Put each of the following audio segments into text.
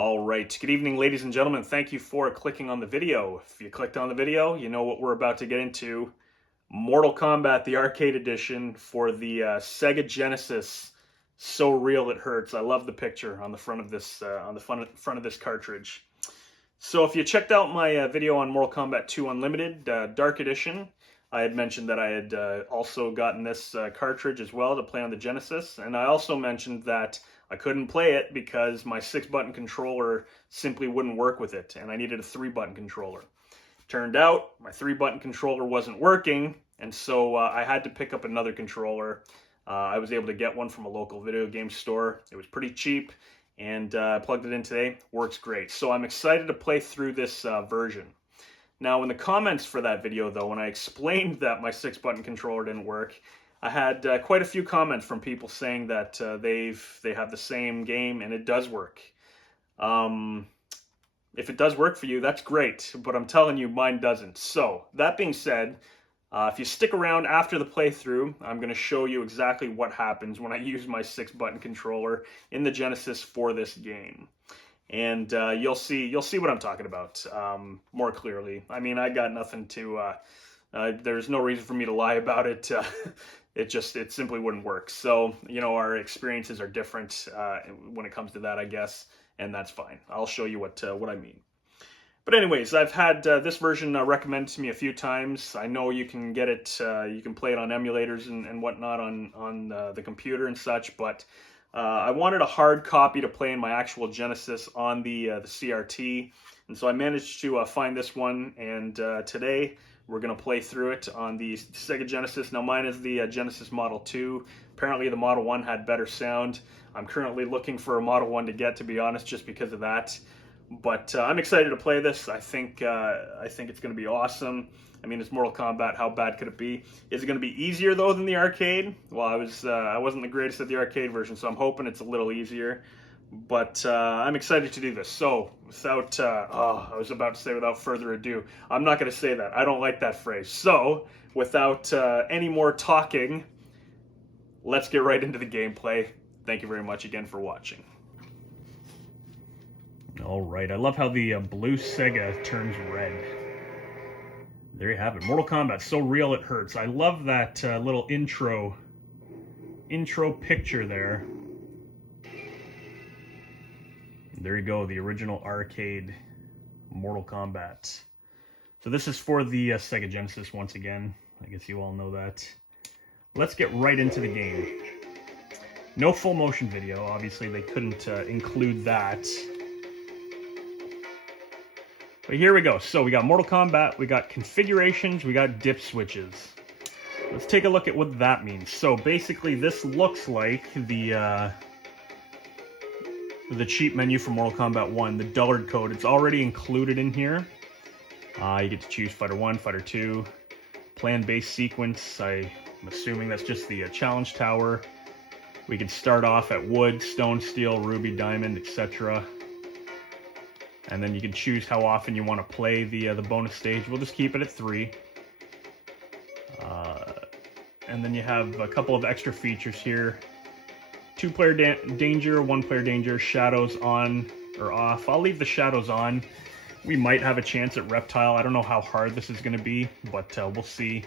All right, good evening, ladies and gentlemen. Thank you for clicking on the video. If you clicked on the video, you know what we're about to get into. Mortal Kombat, the Arcade Edition for the Sega Genesis. So real it hurts. I love the picture on the front of this front of this cartridge. So if you checked out my video on Mortal Kombat 2 Unlimited Dark Edition, I had mentioned that I had also gotten this cartridge as well to play on the Genesis, and I also mentioned that I couldn't play it because my 6-button controller simply wouldn't work with it, and I needed a 3-button controller. Turned out my 3-button controller wasn't working, and so I had to pick up another controller. I was able to get one from a local video game store. It was pretty cheap, and I plugged it in today. Works great. So I'm excited to play through this version. Now, in the comments for that video, though, when I explained that my 6-button controller didn't work, I had quite a few comments from people saying that they have the same game and it does work. If it does work for you, that's great, but I'm telling you, mine doesn't. So, that being said, if you stick around after the playthrough, I'm going to show you exactly what happens when I use my 6-button controller in the Genesis for this game. And you'll see what I'm talking about more clearly. I mean, I got nothing to... there's no reason for me to lie about it. It simply wouldn't work. So, you know, our experiences are different when it comes to that, I guess, and that's fine. I'll show you what I mean. But anyways, I've had this version recommended to me a few times. I know you can get it, you can play it on emulators and whatnot on the computer and such, but I wanted a hard copy to play in my actual Genesis on the CRT, and so I managed to find this one, and today we're going to play through it on the Sega Genesis. Now mine is the Genesis Model 2. Apparently the Model 1 had better sound. I'm currently looking for a Model 1 to get, to be honest, just because of that. But I'm excited to play this. I think it's going to be awesome. I mean, it's Mortal Kombat. How bad could it be? Is it going to be easier though than the arcade? Well, I wasn't the greatest at the arcade version, so I'm hoping it's a little easier. But I'm excited to do this. So without, I was about to say without further ado. I'm not going to say that. I don't like that phrase. So without any more talking, let's get right into the gameplay. Thank you very much again for watching. All right, I love how the blue Sega turns red. There you have it. Mortal Kombat, so real it hurts. I love that little intro picture there. There you go, the original arcade Mortal Kombat. So this is for the Sega Genesis once again. I guess you all know that. Let's get right into the game. No full motion video. Obviously, they couldn't include that. But here we go. So we got Mortal Kombat, we got configurations, we got dip switches. Let's take a look at what that means. So basically, this looks like the cheat menu for Mortal Kombat 1, the dullard code. It's already included in here. You get to choose Fighter 1, Fighter 2, plan-based sequence. I'm assuming that's just the challenge tower. We can start off at wood, stone, steel, ruby, diamond, etc. And then you can choose how often you want to play the bonus stage. We'll just keep it at 3. And then you have a couple of extra features here. 2-player danger, 1-player danger, shadows on or off. I'll leave the shadows on. We might have a chance at Reptile. I don't know how hard this is going to be, but we'll see.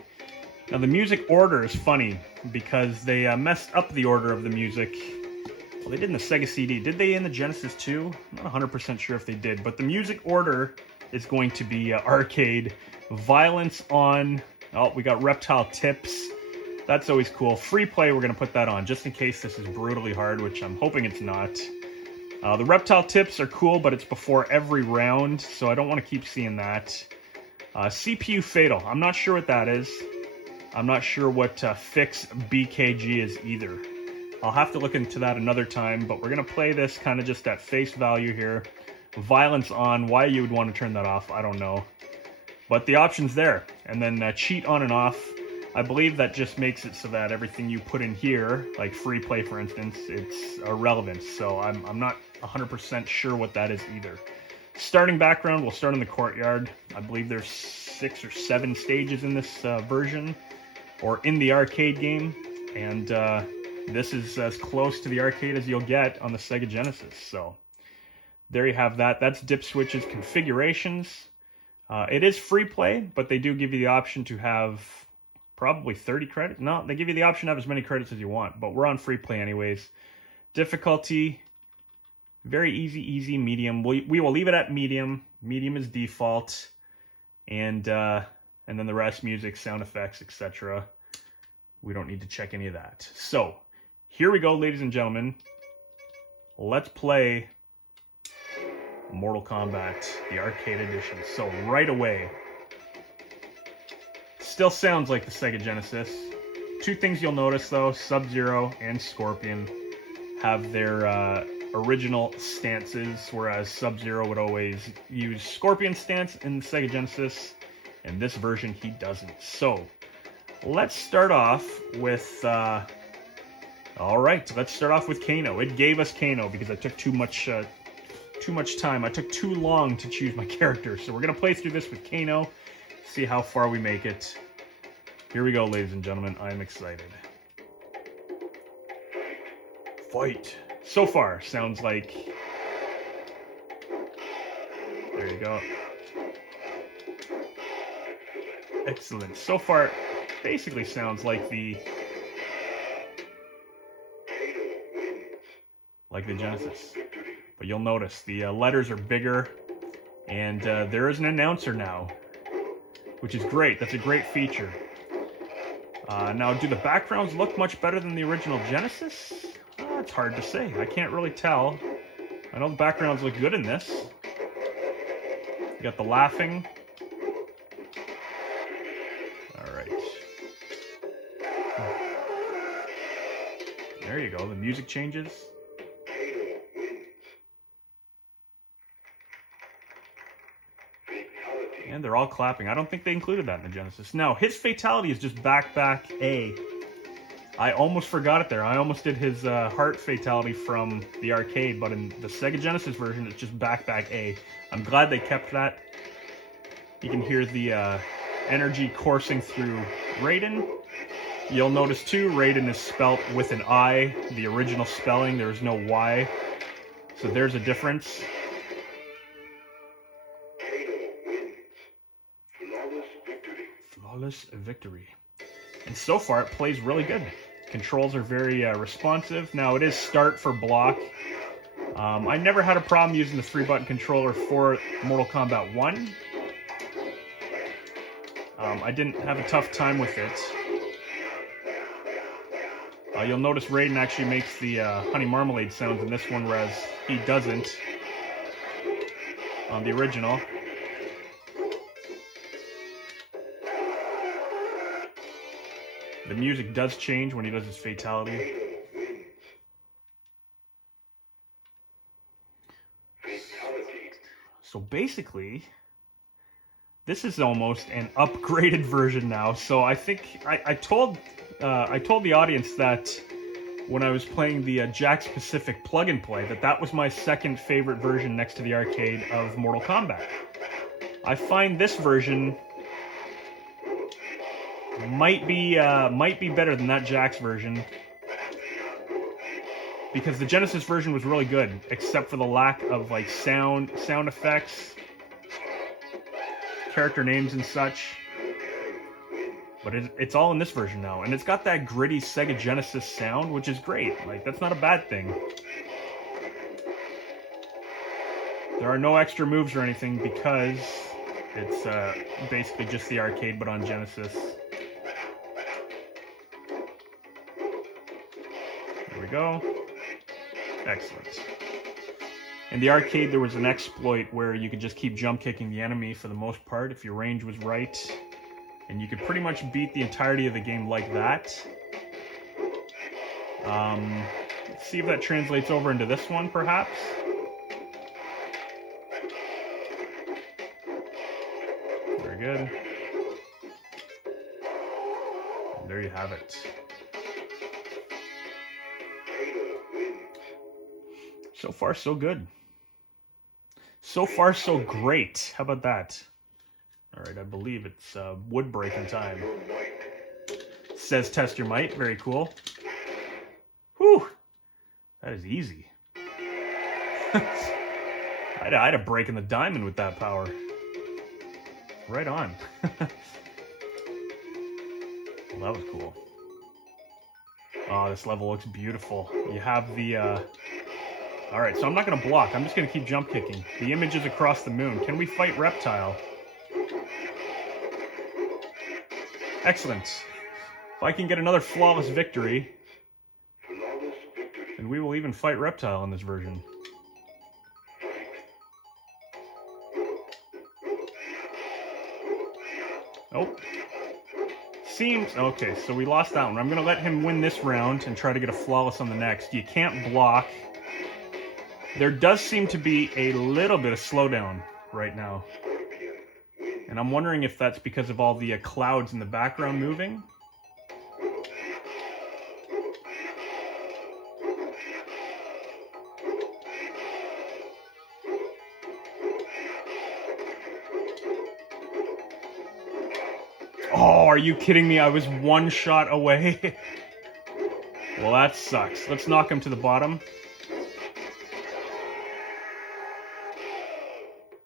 Now the music order is funny because they messed up the order of the music. Well, they did in the Sega CD. Did they in the Genesis too? I'm not 100% sure if they did, but the music order is going to be arcade. Violence on. Oh, we got Reptile tips. That's always cool. Free play, we're going to put that on, just in case this is brutally hard, which I'm hoping it's not. The Reptile tips are cool, but it's before every round, so I don't want to keep seeing that. CPU Fatal. I'm not sure what that is. I'm not sure what Fix BKG is either. I'll have to look into that another time, but we're going to play this kind of just at face value here. Violence on. Why you would want to turn that off, I don't know. But the option's there. And then cheat on and off. I believe that just makes it so that everything you put in here, like free play for instance, it's irrelevant. So I'm not 100% sure what that is either. Starting background, we'll start in the courtyard. I believe there's 6 or 7 stages in this version, or in the arcade game. And this is as close to the arcade as you'll get on the Sega Genesis. So there you have that. That's Dip Switch's configurations. It is free play, but they do give you the option to have probably 30 credits. No, they give you the option to have as many credits as you want, but we're on free play anyways. Difficulty, very easy, medium. We will leave it at medium. Medium is default. And then the rest, music, sound effects, etc. We don't need to check any of that. So, here we go, ladies and gentlemen. Let's play Mortal Kombat, the Arcade Edition. So, right away, still sounds like the Sega Genesis. Two things you'll notice, though, Sub-Zero and Scorpion have their original stances, whereas Sub-Zero would always use Scorpion's stance in the Sega Genesis. In this version, he doesn't. So, let's start off with... Alright, let's start off with Kano. It gave us Kano because I took too much time. I took too long to choose my character. So we're going to play through this with Kano, see how far we make it. Here we go, ladies and gentlemen. I'm excited. Fight. So far, sounds like... There you go. Excellent. So far, basically sounds like the Genesis. But you'll notice the letters are bigger, and there is an announcer now, which is great. That's a great feature. Now, do the backgrounds look much better than the original Genesis? It's hard to say. I can't really tell. I know the backgrounds look good in this. You got the laughing. Alright. There you go. The music changes. And they're all clapping. I don't think they included that in the Genesis. No, his fatality is just back A. I almost forgot it there. I almost did his heart fatality from the arcade, but in the Sega Genesis version, it's just back A. I'm glad they kept that. You can hear the energy coursing through Raiden. You'll notice too, Raiden is spelt with an I. The original spelling, there's no Y. So there's a difference. Flawless victory. And so far, it plays really good. Controls are very responsive. Now, it is start for block. I never had a problem using the 3-button controller for Mortal Kombat 1. I didn't have a tough time with it. You'll notice Raiden actually makes the honey marmalade sounds in this one, whereas he doesn't on the original. The music does change when he does his fatality. So basically, this is almost an upgraded version now. So I think I told the audience that when I was playing the Jack Specific plug and play that was my second favorite version next to the arcade of Mortal Kombat. I find this version might be better than that Jack's version, because the Genesis version was really good, except for the lack of like sound effects, character names and such. But it's all in this version now, and it's got that gritty Sega Genesis sound, which is great. Like, that's not a bad thing. There are no extra moves or anything because it's basically just the arcade but on Genesis. There we go. Excellent. In the arcade, there was an exploit where you could just keep jump kicking the enemy for the most part if your range was right. And you could pretty much beat the entirety of the game like that. Let's see if that translates over into this one, perhaps. Very good. And there you have it. So far, so good. So far, so great. How about that? All right, I believe it's wood breaking time. Says test your might. Very cool. Whew. That is easy. I had a break in the diamond with that power. Right on. Well, that was cool. Oh, this level looks beautiful. You have the... Alright, so I'm not going to block. I'm just going to keep jump kicking. The image is across the moon. Can we fight Reptile? Excellent. If I can get another flawless victory, then we will even fight Reptile in this version. Oh. Seems... Okay, so we lost that one. I'm going to let him win this round and try to get a flawless on the next. You can't block. There does seem to be a little bit of slowdown right now. And I'm wondering if that's because of all the clouds in the background moving. Oh, are you kidding me? I was one shot away. Well, that sucks. Let's knock him to the bottom.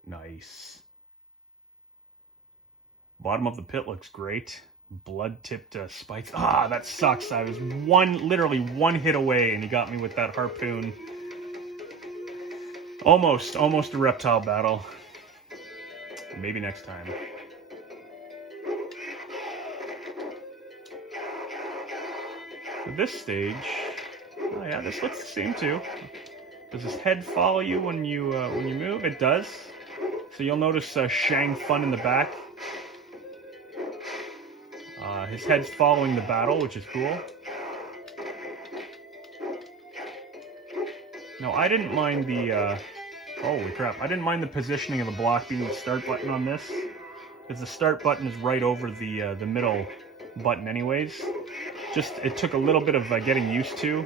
Nice. Bottom of the pit looks great. Blood-tipped spikes. Ah, that sucks. I was literally one hit away, and he got me with that harpoon. Almost a reptile battle. Maybe next time. For this stage, oh yeah, this looks the same too. Does his head follow you when you move? It does. So you'll notice Shang Fun in the back. His head's following the battle, which is cool. No, I didn't mind the... holy crap. I didn't mind the positioning of the block being the start button on this. Because the start button is right over the middle button anyways. Just, it took a little bit of getting used to.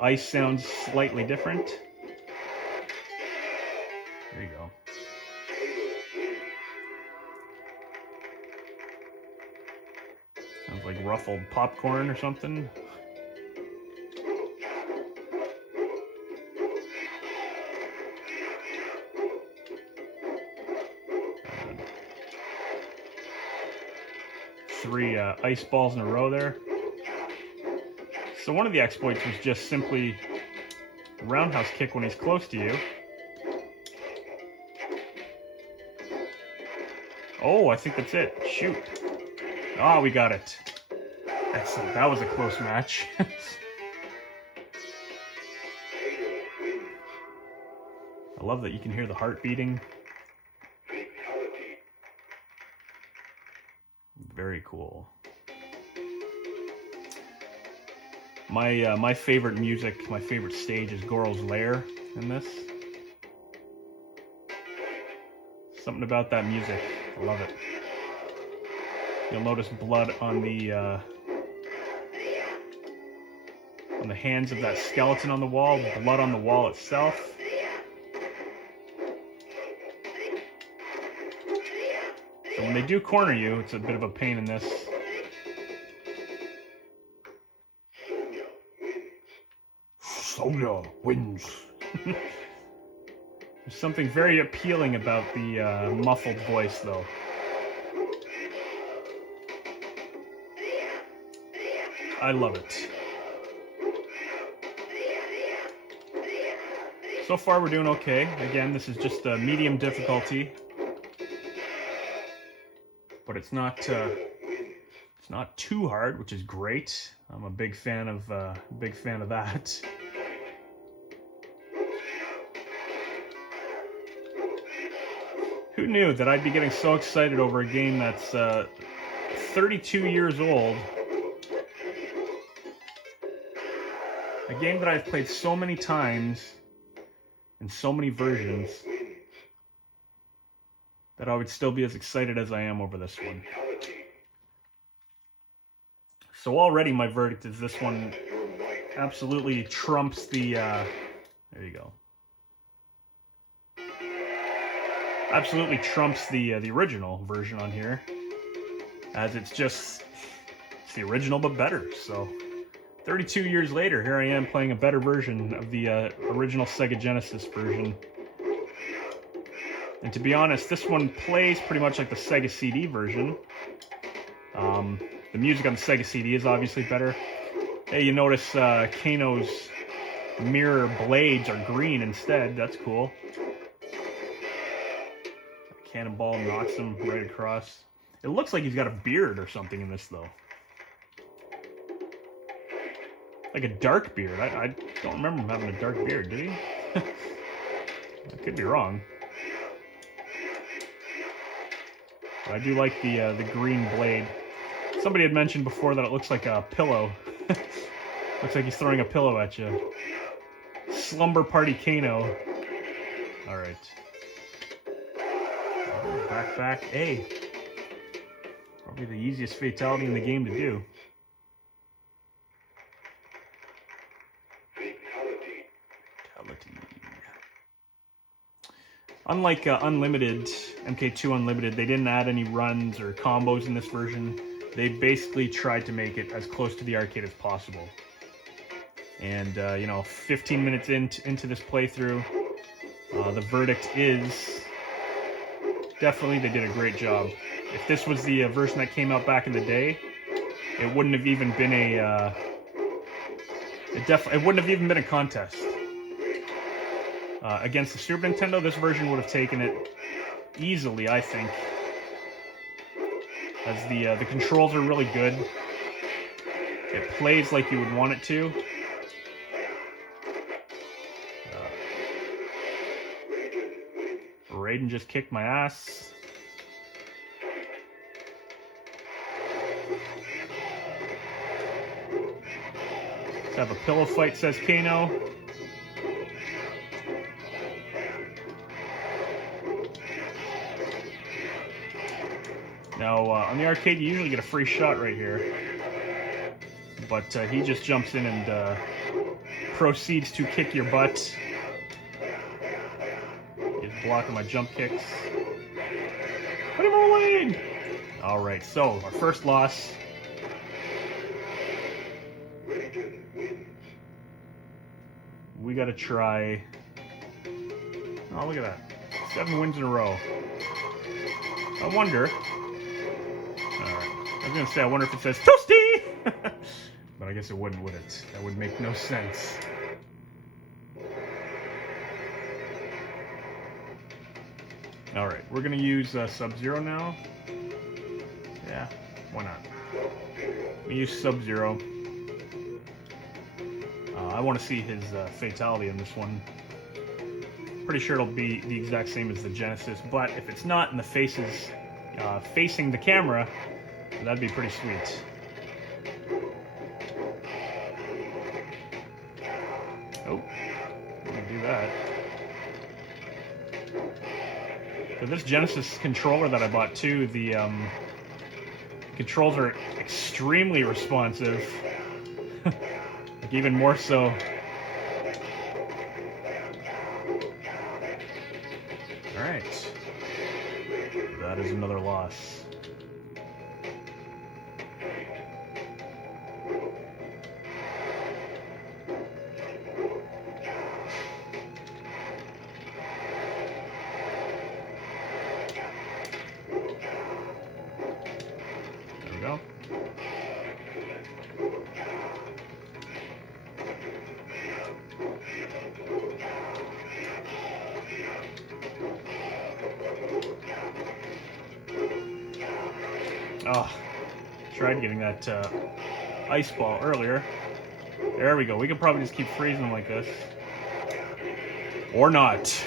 Ice sounds slightly different. There you go. Sounds like ruffled popcorn or something. Three ice balls in a row there. So one of the exploits was just simply roundhouse kick when he's close to you. Oh, I think that's it. Shoot. Ah, we got it. Excellent. That was a close match. I love that you can hear the heart beating. Very cool. My favorite music, my favorite stage is Goro's Lair in this. Something about that music. I love it. You'll notice blood on the hands of that skeleton on the wall, blood on the wall itself. So when they do corner you, it's a bit of a pain in this. Sonya wins. There's something very appealing about the muffled voice, though. I love it. So far, we're doing okay. Again, this is just a medium difficulty, but it's not too hard, which is great. I'm a big fan of that. Who knew that I'd be getting so excited over a game that's 32 years old? A game that I've played so many times in so many versions that I would still be as excited as I am over this one. So already my verdict is this one absolutely trumps the... there you go. Absolutely trumps the original version on here, as it's the original but better. So 32 years later, here I am playing a better version of the original Sega Genesis version. And to be honest, this one plays pretty much like the Sega CD version. The music on the Sega CD is obviously better. Hey, you notice Kano's mirror blades are green instead. That's cool. Cannonball knocks him right across. It looks like he's got a beard or something in this, though. Like a dark beard. I don't remember him having a dark beard, did he? I could be wrong. But I do like the green blade. Somebody had mentioned before that it looks like a pillow. Looks like he's throwing a pillow at you. Slumber Party Kano. Alright. Back. Hey. Probably the easiest fatality in the game to do. Fatality. Unlike Unlimited, MK2 Unlimited, they didn't add any runs or combos in this version. They basically tried to make it as close to the arcade as possible. And, you know, 15 minutes into this playthrough, the verdict is definitely they did a great job. If this was the version that came out back in the day, it wouldn't have even been a it wouldn't have even been a contest. Against the Super Nintendo, this version would have taken it easily, I think. As the controls are really good. It plays like you would want it to. Raiden just kicked my ass. Let's have a pillow fight, says Kano. Now, on the arcade, you usually get a free shot right here. But he just jumps in and proceeds to kick your butt. He's blocking my jump kicks. Put him away! Alright, so, our first loss. We gotta try... Oh, look at that. 7 wins in a row. I wonder... Alright. I was gonna say, I wonder if it says Toasty! But I guess it wouldn't, would it? That would make no sense. Alright, we're gonna use Sub-Zero now. Yeah, why not? We use Sub-Zero. I want to see his fatality in this one. Pretty sure it'll be the exact same as the Genesis, but if it's not and the face is facing the camera, that'd be pretty sweet. Oh, didn't do that. For this Genesis controller that I bought too, the controls are extremely responsive. Like even more so. Alright. That is another loss. There we go. Oh, tried getting that ice ball earlier. There we go. We could probably just keep freezing them like this. Or not.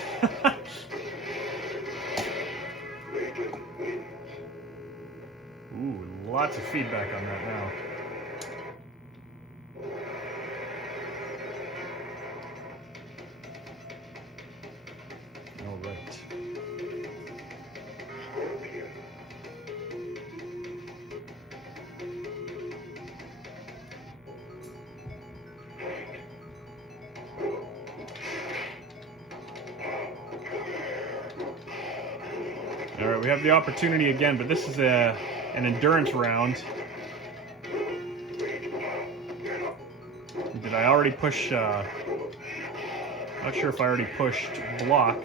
Ooh, lots of feedback on that now. All right. All right, we have the opportunity again, but this is an endurance round. already pushed, not sure if I already pushed block.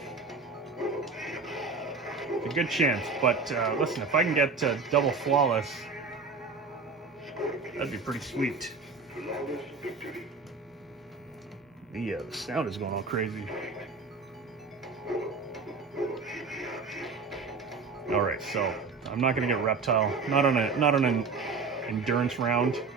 It's a good chance, but listen, if I can get double flawless, that'd be pretty sweet. The sound is going all crazy. All right, so I'm not gonna get reptile, not on an endurance round. Here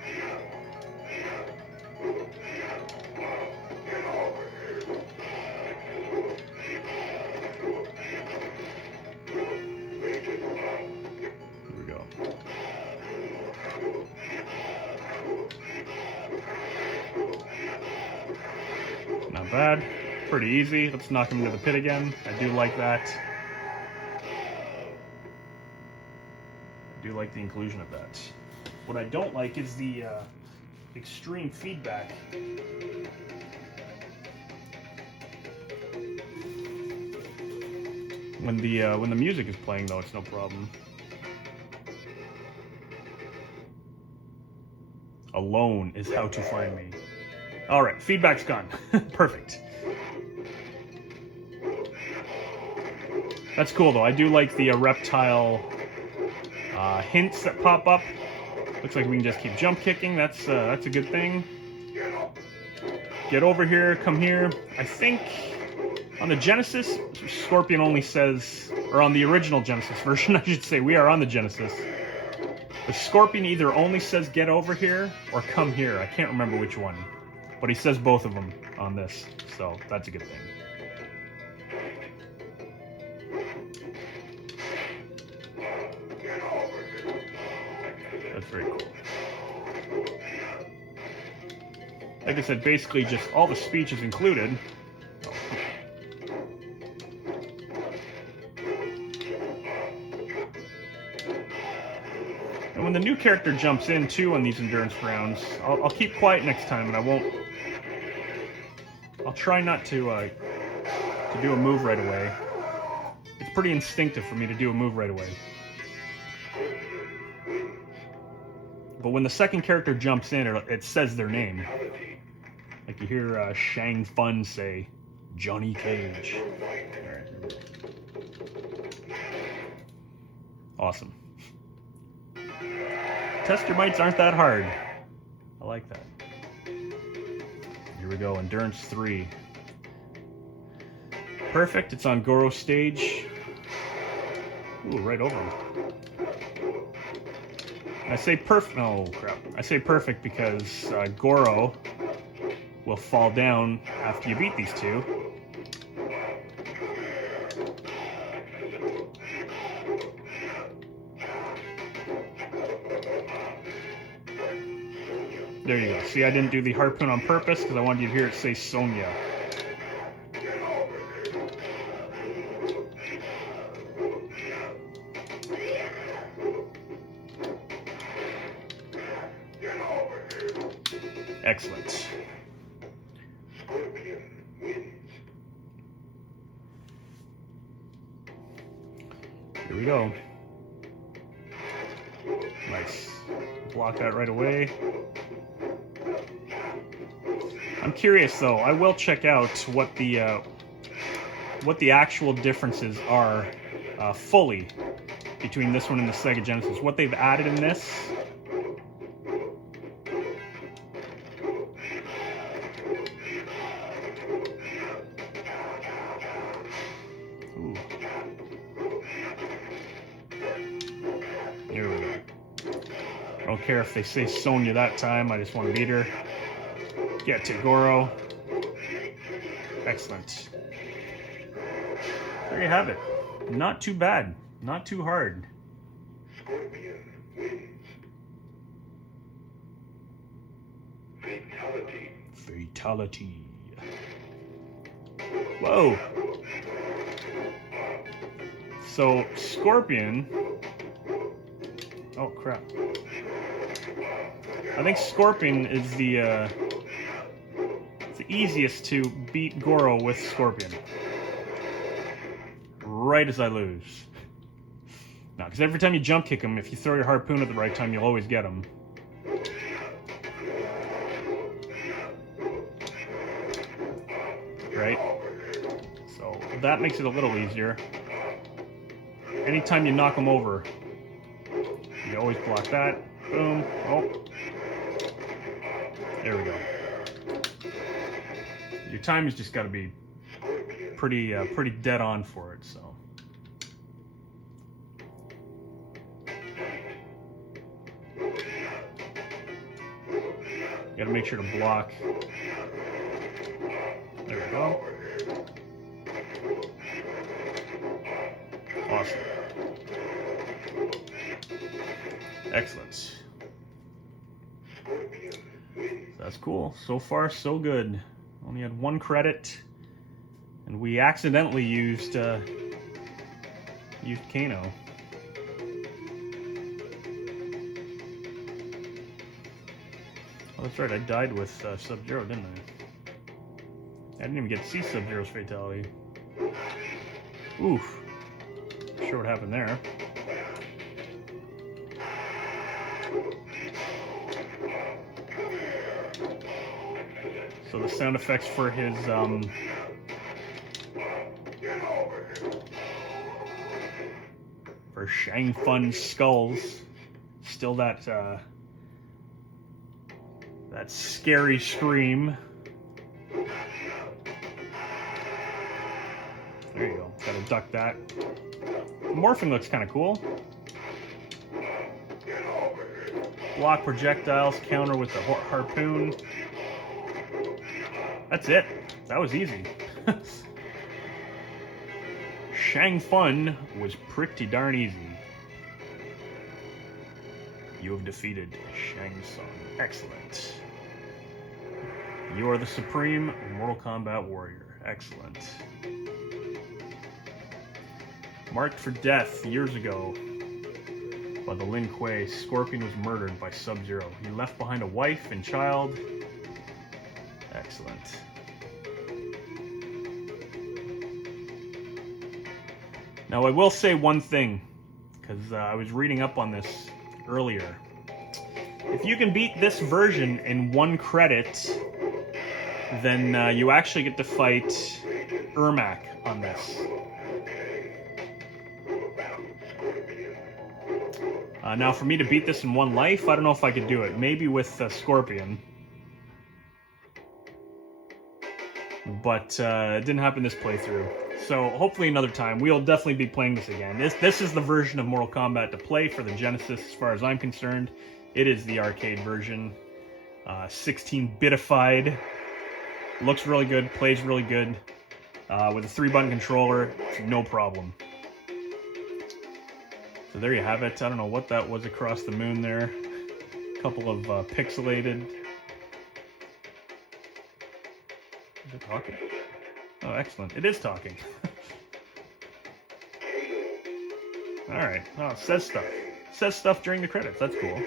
we go. Not bad, pretty easy. Let's knock him into the pit again. I do like that. I do like the inclusion of that. What I don't like is the extreme feedback. When the music is playing, though, it's no problem. Alone is how to find me. All right, feedback's gone. Perfect. That's cool, though. I do like the reptile hints that pop up. Looks like we can just keep jump kicking. That's a good thing. Get over here, come here. I think on the Genesis, Scorpion only says, or on the original Genesis version, I should say, we are on the Genesis. The Scorpion either only says get over here or come here. I can't remember which one. But he says both of them on this, so that's a good thing. That's very cool. Like I said, basically just all the speech is included. And when the new character jumps in too on these endurance rounds, I'll keep quiet next time, and I won't. I'll try not to do a move right away. It's pretty instinctive for me to do a move right away. But when the second character jumps in, it says their name. Like you hear Shang Fun say, Johnny Cage. Alright. Awesome. Tester mites aren't that hard. I like that. Here we go, Endurance 3. Perfect, it's on Goro's stage. Ooh, right over him. I say perfect. Oh crap! I say perfect because Goro will fall down after you beat these two. There you go. See, I didn't do the harpoon on purpose because I wanted you to hear it say Sonya. Excellent. Here we go. Nice. Block that right away. I'm curious though. I will check out what the actual differences are fully between this one and the Sega Genesis. What they've added in this. Here we go. I don't care if they say Sonya that time, I just want to beat her. Get to Goro. Excellent. There you have it. Not too bad. Not too hard. Fatality. Fatality. Whoa. So, Scorpion... Oh, crap. I think Scorpion is the easiest to beat Goro with Scorpion. Right as I lose. No, because every time you jump kick him, if you throw your harpoon at the right time, you'll always get him. So that makes it a little easier. Anytime you knock them over, you always block that. Boom. Oh. There we go. Your time has just got to be pretty dead on for it, so. You got to make sure to block. There we go. Awesome. Excellent. That's cool. So far, so good. Only had 1 credit, and we accidentally used Kano. Oh, that's right. I died with Sub-Zero, didn't I? I didn't even get to see Sub-Zero's fatality. Oof. Not sure what happened there. So the sound effects for his for Shang Fun's skulls, still that that scary scream. There you go. Gotta duck that. The morphing looks kind of cool. Block projectiles, counter with the harpoon. That's it. That was easy. Shang Fun was pretty darn easy. You have defeated Shang Tsung. Excellent. You are the supreme Mortal Kombat warrior. Excellent. Marked for death years ago by the Lin Kuei, Scorpion was murdered by Sub-Zero. He left behind a wife and child. Excellent. Now I will say one thing, because I was reading up on this earlier. If you can beat this version in 1 credit, then you actually get to fight Ermac on this. Now for me to beat this in 1 life, I don't know if I could do it. Maybe with Scorpion. But it didn't happen this playthrough. So hopefully another time. We'll definitely be playing this again. This is the version of Mortal Kombat to play for the Genesis as far as I'm concerned. It is the arcade version. 16-bitified. Looks really good, plays really good. With a 3-button controller, it's no problem. So there you have it. I don't know what that was across the moon there. A couple of pixelated. Is it talking? Oh, excellent. It is talking. Alright. Oh, it says stuff. It says stuff during the credits. That's cool.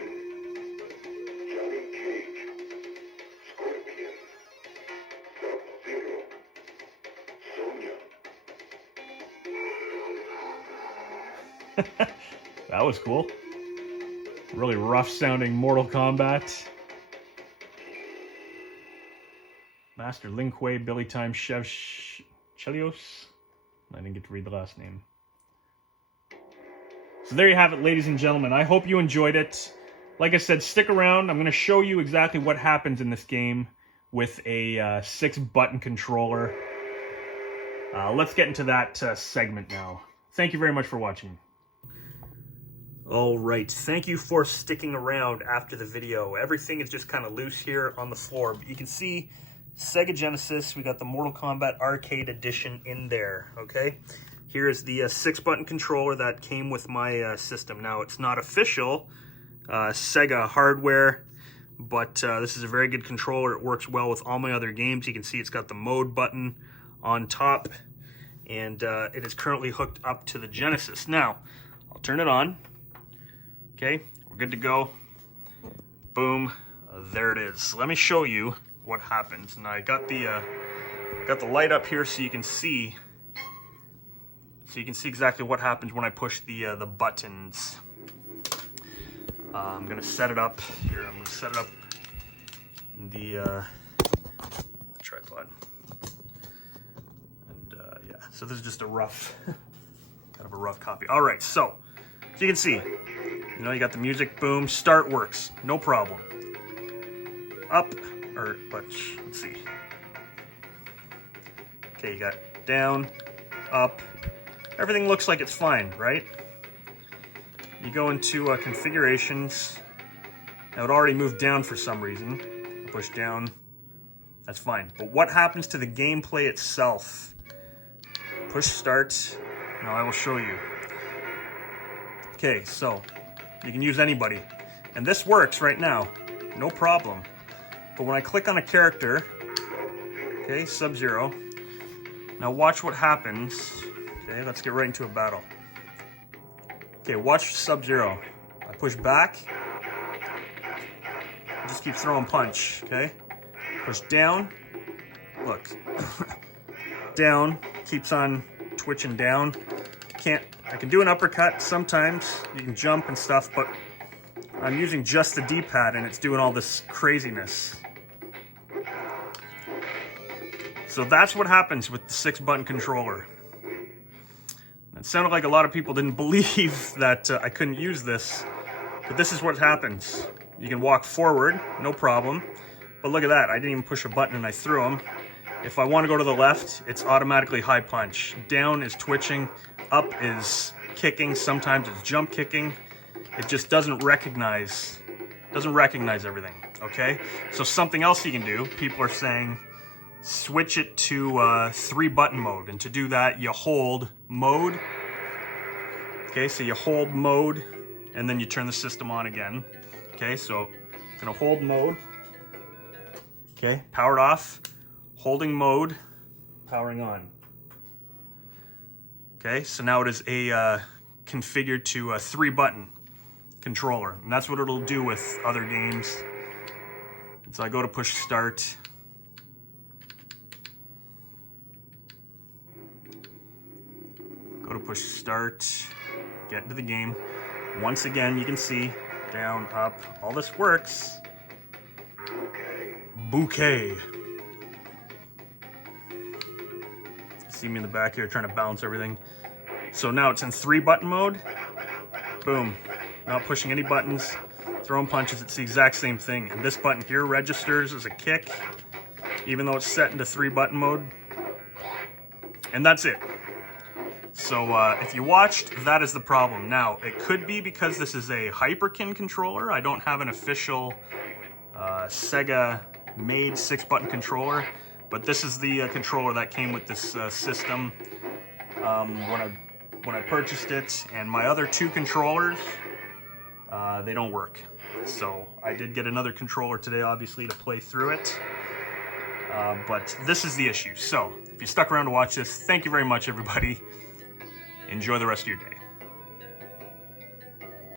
That was cool. Really rough sounding Mortal Kombat. Master Lin Kuei, Billy Time, Chev Chelios. I didn't get to read the last name. So there you have it, ladies and gentlemen. I hope you enjoyed it. Like I said, stick around. I'm going to show you exactly what happens in this game with a 6-button controller. Let's get into that segment now. Thank you very much for watching. Alright, thank you for sticking around after the video. Everything is just kind of loose here on the floor, but you can see Sega Genesis, we got the Mortal Kombat Arcade Edition in there, okay? Here's the 6-button controller that came with my system. Now, it's not official Sega hardware, but this is a very good controller. It works well with all my other games. You can see it's got the mode button on top, and it is currently hooked up to the Genesis. Now, I'll turn it on. Okay, we're good to go. Boom, there it is. Let me show you what happens. And I got the light up here so you can see. So you can see exactly what happens when I push the buttons. I'm gonna set it up here. I'm gonna set it up in the tripod. And yeah, So this is just a rough, kind of a rough copy. All right, so you can see, you know, you got the music, boom, start works, no problem. Up, or let's see. Okay, you got down, up. Everything looks like it's fine, right? You go into configurations. Now it already moved down for some reason. Push down, that's fine. But what happens to the gameplay itself? Push start. Now I will show you. Okay, so you can use anybody. And this works right now, no problem. But when I click on a character, okay, Sub-Zero, now watch what happens. Okay, let's get right into a battle. Okay, watch Sub-Zero. I push back, just keep throwing punch, okay? Push down, look. Down, keeps on twitching down. I can do an uppercut sometimes, you can jump and stuff, but I'm using just the D-pad and it's doing all this craziness. So that's what happens with the 6-button controller. It sounded like a lot of people didn't believe that I couldn't use this, but this is what happens. You can walk forward, no problem, but look at that, I didn't even push a button and I threw them. If I want to go to the left, it's automatically high punch. Down is twitching, up is kicking, sometimes it's jump kicking. It just doesn't recognize everything, okay? So something else you can do, people are saying, switch it to 3-button mode. And to do that, you hold mode. Okay, so you hold mode, and then you turn the system on again. Okay, so I'm gonna hold mode. Okay, powered off, holding mode, powering on. Okay, so now it is a configured to a 3-button controller, and that's what it'll do with other games. And so I go to push start. Go to push start, get into the game. Once again, you can see down, up, all this works. Bouquet. See me in the back here trying to balance everything. So now it's in 3-button mode. Boom. Not pushing any buttons, throwing punches, it's the exact same thing. And this button here registers as a kick, even though it's set into 3-button mode. And that's it. So if you watched, that is the problem. Now, it could be because this is a Hyperkin controller. I don't have an official Sega made 6-button controller, but this is the controller that came with this system when I purchased it. And my other 2 controllers, they don't work. So I did get another controller today, obviously, to play through it. But this is the issue. So if you stuck around to watch this, thank you very much, everybody. Enjoy the rest of your day.